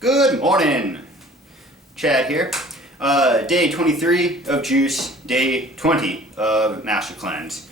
Good morning, Chad here. Day 23 of juice, day 20 of master cleanse.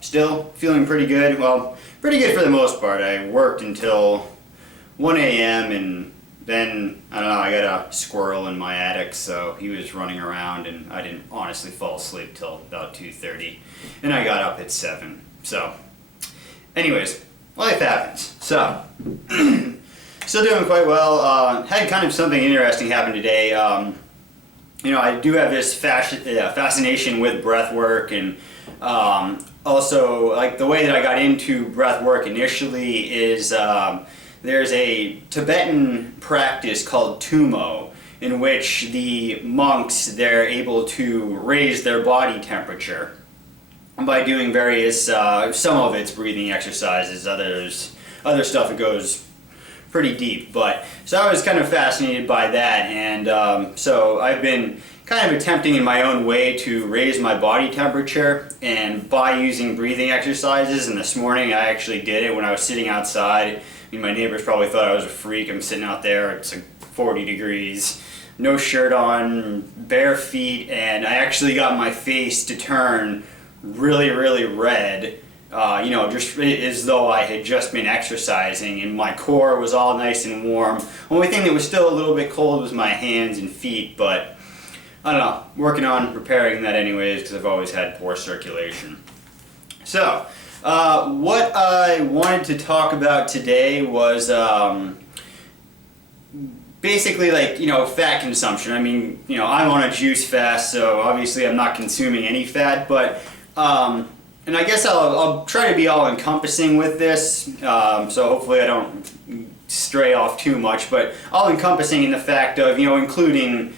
Still feeling pretty good. Well, pretty good for the most part. I worked until 1 a.m. and then, I don't know, I got a squirrel in my attic, so he was running around and I didn't honestly fall asleep till about 2:30. And I got up at 7. So, anyways, life happens. So, still doing quite well. Had kind of something interesting happen today. I do have this fascination with breathwork, and also, like, the way that I got into breathwork initially is there's a Tibetan practice called Tumo, in which the monks, they're able to raise their body temperature by doing various, some of it's breathing exercises, other stuff that goes pretty deep. But so I was kind of fascinated by that, and so I've been kind of attempting in my own way to raise my body temperature, and by using breathing exercises. And this morning I actually did it when I was sitting outside. I mean, my neighbors probably thought I was a freak. I'm sitting out there, it's like 40 degrees, no shirt on, bare feet, and I actually got my face to turn really, really red. Just as though I had just been exercising, and my core was all nice and warm. Only thing that was still a little bit cold was my hands and feet, but I don't know, working on repairing that anyways, because I've always had poor circulation. So, what I wanted to talk about today was basically, like, fat consumption. I mean, I'm on a juice fast, so obviously I'm not consuming any fat, but and I guess I'll try to be all encompassing with this, so hopefully I don't stray off too much, but all encompassing in the fact of, including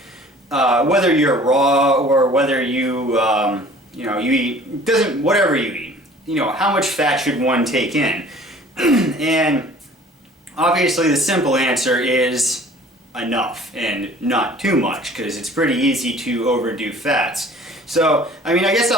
whether you're raw or whether you, you eat, whatever you eat, how much fat should one take in? And obviously the simple answer is enough and not too much, because it's pretty easy to overdo fats. So, I mean, I guess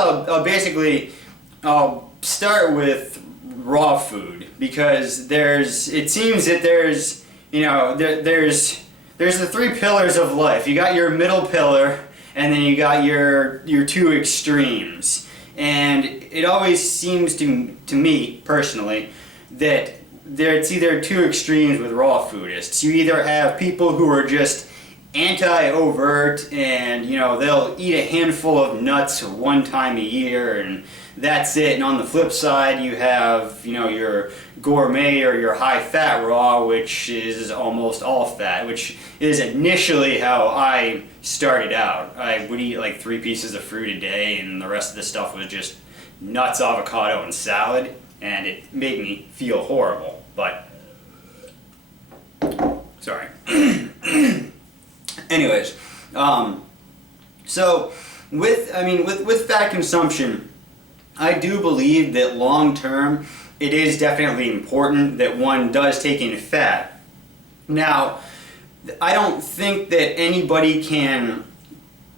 I'll start with raw food, because it seems that there's the three pillars of life. You got your middle pillar, and then you got your two extremes. And it always seems to me, personally, that it's either two extremes with raw foodists. You either have people who are just anti-overt, and they'll eat a handful of nuts one time a year, and that's it. And on the flip side, you have your gourmet or your high-fat raw, which is almost all fat, which is initially how I started out. I would eat like 3 pieces of fruit a day, and the rest of the stuff was just nuts, avocado, and salad, and it made me feel horrible. But sorry. Anyways, so with fat consumption, I do believe that long term it is definitely important that one does take in fat. Now, I don't think that anybody can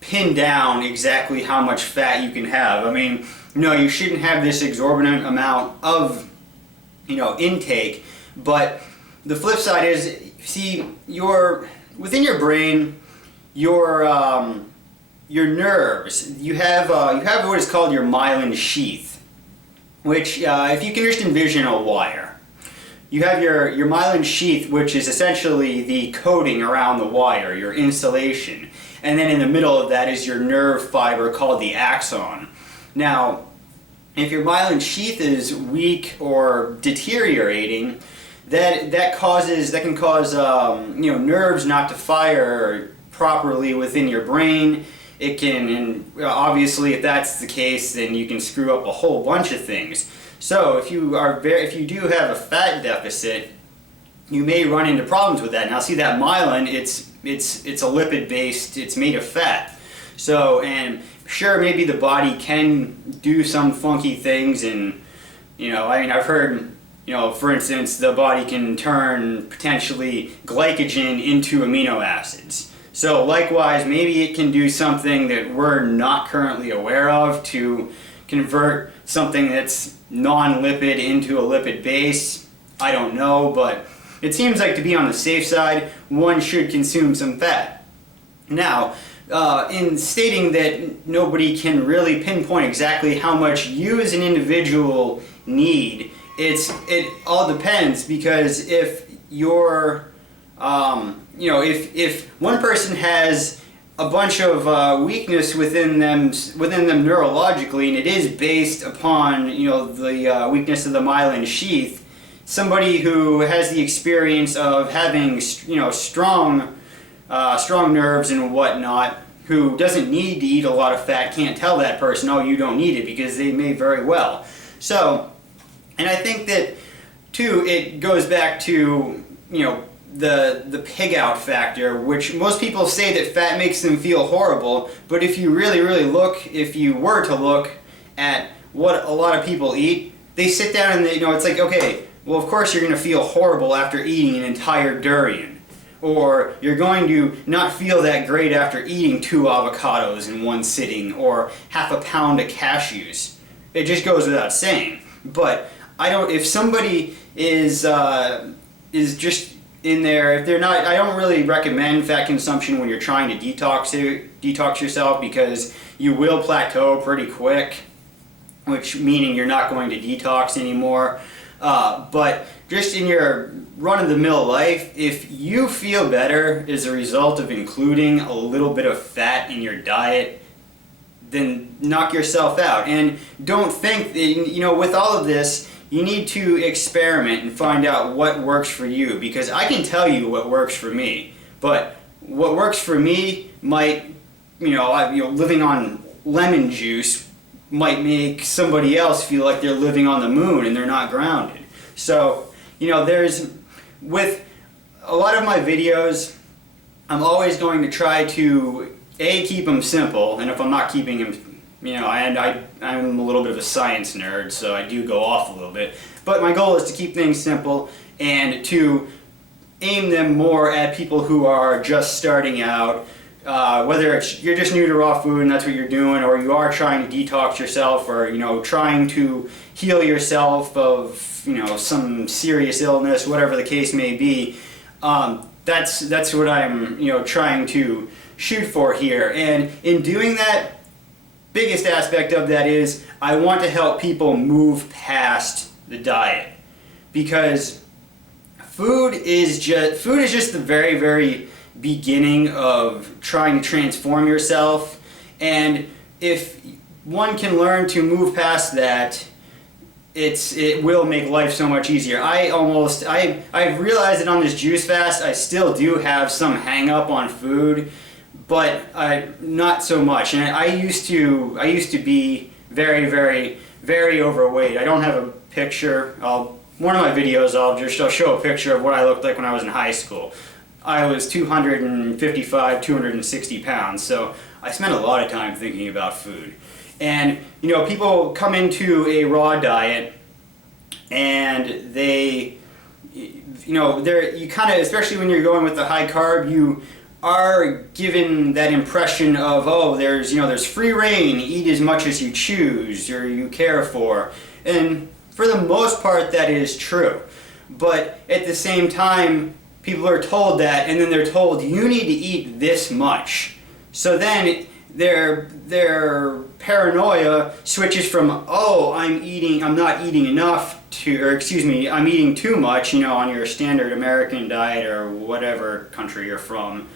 pin down exactly how much fat you can have. I mean, you shouldn't have this exorbitant amount of intake, but the flip side is, see, within your brain, your nerves, you have what is called your myelin sheath, which, if you can just envision a wire, you have your myelin sheath, which is essentially the coating around the wire, your insulation, and then in the middle of that is your nerve fiber called the axon. Now, if your myelin sheath is weak or deteriorating, that can cause nerves not to fire properly within your brain. It can, and obviously if that's the case, then you can screw up a whole bunch of things. So if you do have a fat deficit, you may run into problems with that. Now, see, that myelin, it's a lipid based, it's made of fat. So, and sure, maybe the body can do some funky things, and I've heard, for instance, the body can turn potentially glycogen into amino acids. So likewise, maybe it can do something that we're not currently aware of to convert something that's non-lipid into a lipid base. I don't know, but it seems like to be on the safe side, one should consume some fat. Now, in stating that nobody can really pinpoint exactly how much you as an individual need, it all depends, because if you're, if one person has a bunch of weakness within them neurologically, and it is based upon the weakness of the myelin sheath, somebody who has the experience of having strong nerves and whatnot, who doesn't need to eat a lot of fat, can't tell that person, oh, you don't need it, because they may very well. So, and I think that too, it goes back to the pig out factor, which most people say that fat makes them feel horrible, but if you really look, if you were to look at what a lot of people eat, they sit down and it's like, okay, well, of course you're going to feel horrible after eating an entire durian, or you're going to not feel that great after eating 2 avocados in one sitting, or half a pound of cashews. It just goes without saying. But if somebody is just in there, if they're not, I don't really recommend fat consumption when you're trying to detox yourself, because you will plateau pretty quick, which meaning you're not going to detox anymore. But just in your run-of-the-mill life, if you feel better as a result of including a little bit of fat in your diet, then knock yourself out. And don't think that, with all of this, you need to experiment and find out what works for you, because I can tell you what works for me, but what works for me might, living on lemon juice might make somebody else feel like they're living on the moon and they're not grounded. So, with a lot of my videos, I'm always going to try to keep them simple, and if I'm not keeping them, I'm a little bit of a science nerd, so I do go off a little bit. But my goal is to keep things simple and to aim them more at people who are just starting out, whether you're just new to raw food and that's what you're doing, or you are trying to detox yourself, or trying to heal yourself of some serious illness, whatever the case may be. That's what I'm trying to shoot for here, and in doing that, biggest aspect of that is I want to help people move past the diet, because food is just the very beginning of trying to transform yourself, and if one can learn to move past that, it will make life so much easier. I've realized that on this juice fast I still do have some hang up on food, but not so much. And I used to be very overweight. I don't have a picture. One of my videos I'll show a picture of what I looked like when I was in high school. I was 255, 260 pounds, so I spent a lot of time thinking about food. And people come into a raw diet and they you kind of, especially when you're going with the high carb, you are given that impression of, oh, there's free reign, eat as much as you choose or you care for. And for the most part that is true. But at the same time, people are told that, and then they're told you need to eat this much. So then their paranoia switches from, oh, I'm not eating enough, I'm eating too much, on your standard American diet or whatever country you're from,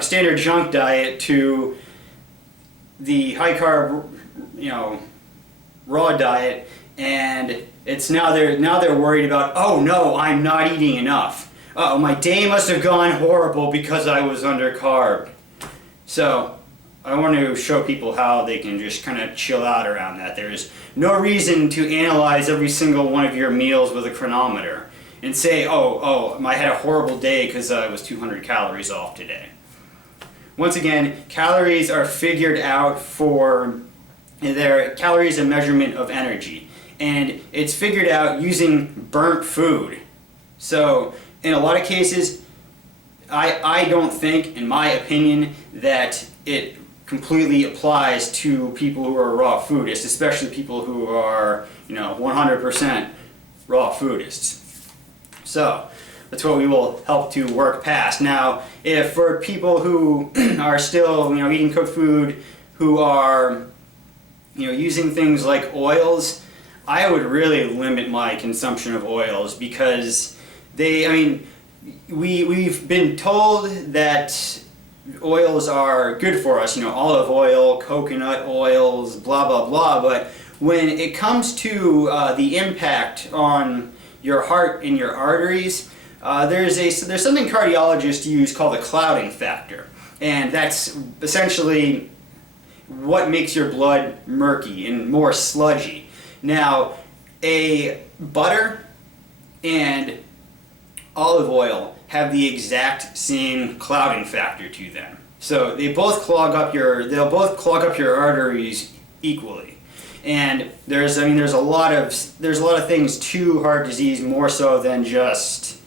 standard junk diet, to the high carb, raw diet, and it's now they're worried about, oh no, I'm not eating enough. Uh-oh, my day must have gone horrible because I was under carb. So I want to show people how they can just kind of chill out around that. There's no reason to analyze every single one of your meals with a chronometer and say, oh, I had a horrible day because I was 200 calories off today. Once again, calories are figured out calories a measurement of energy, and it's figured out using burnt food. So in a lot of cases, I don't think, in my opinion, that it completely applies to people who are raw foodists, especially people who are 100% raw foodists. So that's what we will help to work past. Now, if for people who are still, eating cooked food, who are, using things like oils, I would really limit my consumption of oils because we've been told that oils are good for us, olive oil, coconut oils, blah, blah, blah, but when it comes to the impact on your heart and your arteries, there's something cardiologists use called the clouding factor, and that's essentially what makes your blood murky and more sludgy. Now, a butter and olive oil have the exact same clouding factor to them, so they'll both clog up your arteries equally. And there's a lot of things to heart disease, more so than just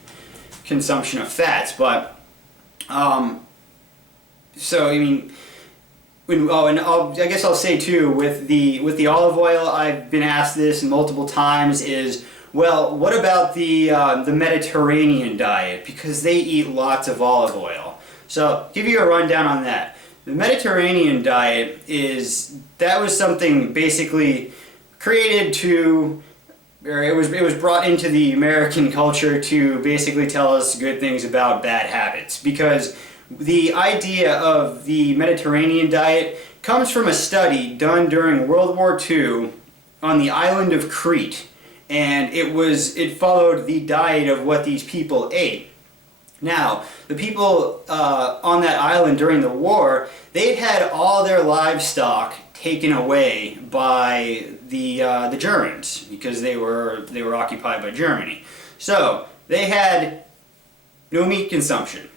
consumption of fats. But I guess I'll say too, with the olive oil, I've been asked this multiple times, is, well, what about the Mediterranean diet, because they eat lots of olive oil. So give you a rundown on that. The Mediterranean diet was something basically created it was brought into the American culture to basically tell us good things about bad habits, because the idea of the Mediterranean diet comes from a study done during World War II on the Island of Crete, and it followed the diet of what these people ate. Now, the people on that island during the war, they'd had all their livestock taken away by the Germans, because they were occupied by Germany. So they had no meat consumption.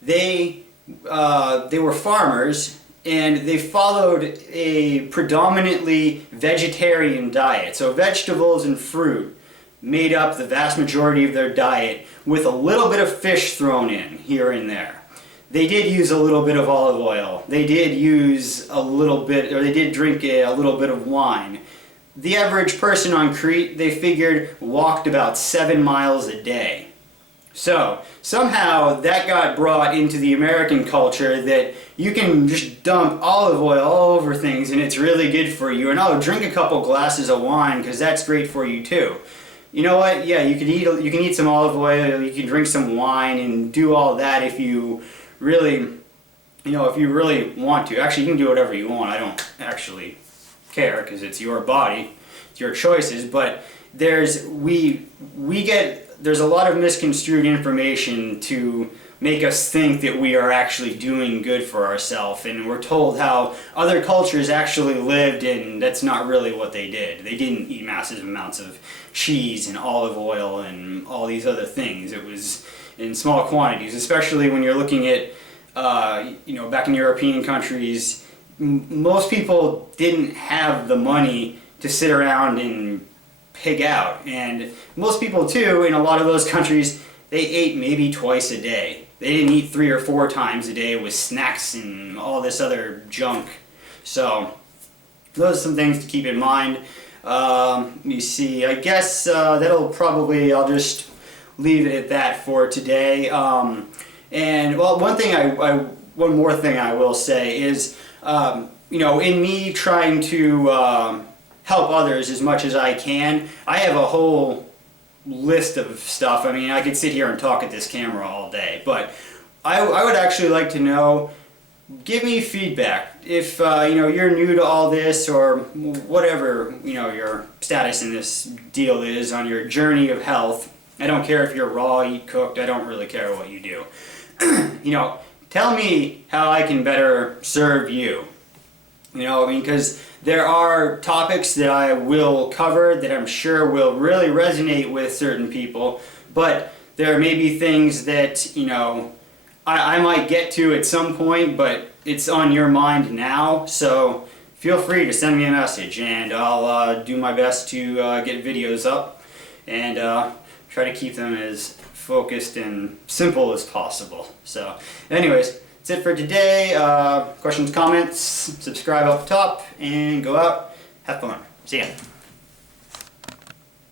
They were farmers, and they followed a predominantly vegetarian diet. So vegetables and fruit made up the vast majority of their diet, with a little bit of fish thrown in here and there. They did use a little bit of olive oil. They did use a little bit, or they did drink a little bit of wine. The average person on Crete, they figured, walked about 7 miles a day. So somehow that got brought into the American culture, that you can just dump olive oil all over things and it's really good for you, and drink a couple glasses of wine because that's great for you too. You know what? Yeah, you can eat some olive oil, you can drink some wine, and do all that if you really, want to. Actually, you can do whatever you want. I don't actually care, because it's your body, it's your choices. But there's a lot of misconstrued information to make us think that we are actually doing good for ourselves, and we're told how other cultures actually lived, and that's not really what they did. They didn't eat massive amounts of cheese and olive oil and all these other things. It was in small quantities, especially when you're looking at back in European countries. Most people didn't have the money to sit around and pig out, and most people too in a lot of those countries, they ate maybe twice a day. They didn't eat 3 or 4 times a day with snacks and all this other junk. So those are some things to keep in mind. Let me see, I guess I'll just leave it at that for today. And well, one more thing I will say is, in me trying to help others as much as I can, I have a whole list of stuff. I could sit here and talk at this camera all day, but I would actually like to know, give me feedback. If you're new to all this, or whatever your status in this deal is on your journey of health. I don't care if you're raw, eat cooked, I don't really care what you do. Tell me how I can better serve you. Because there are topics that I will cover that I'm sure will really resonate with certain people, but there may be things that, I might get to at some point, but it's on your mind now, so feel free to send me a message, and I'll do my best to get videos up, and try to keep them as focused and simple as possible. So anyways, that's it for today. Questions, comments, subscribe up top, and go out, have fun. See ya.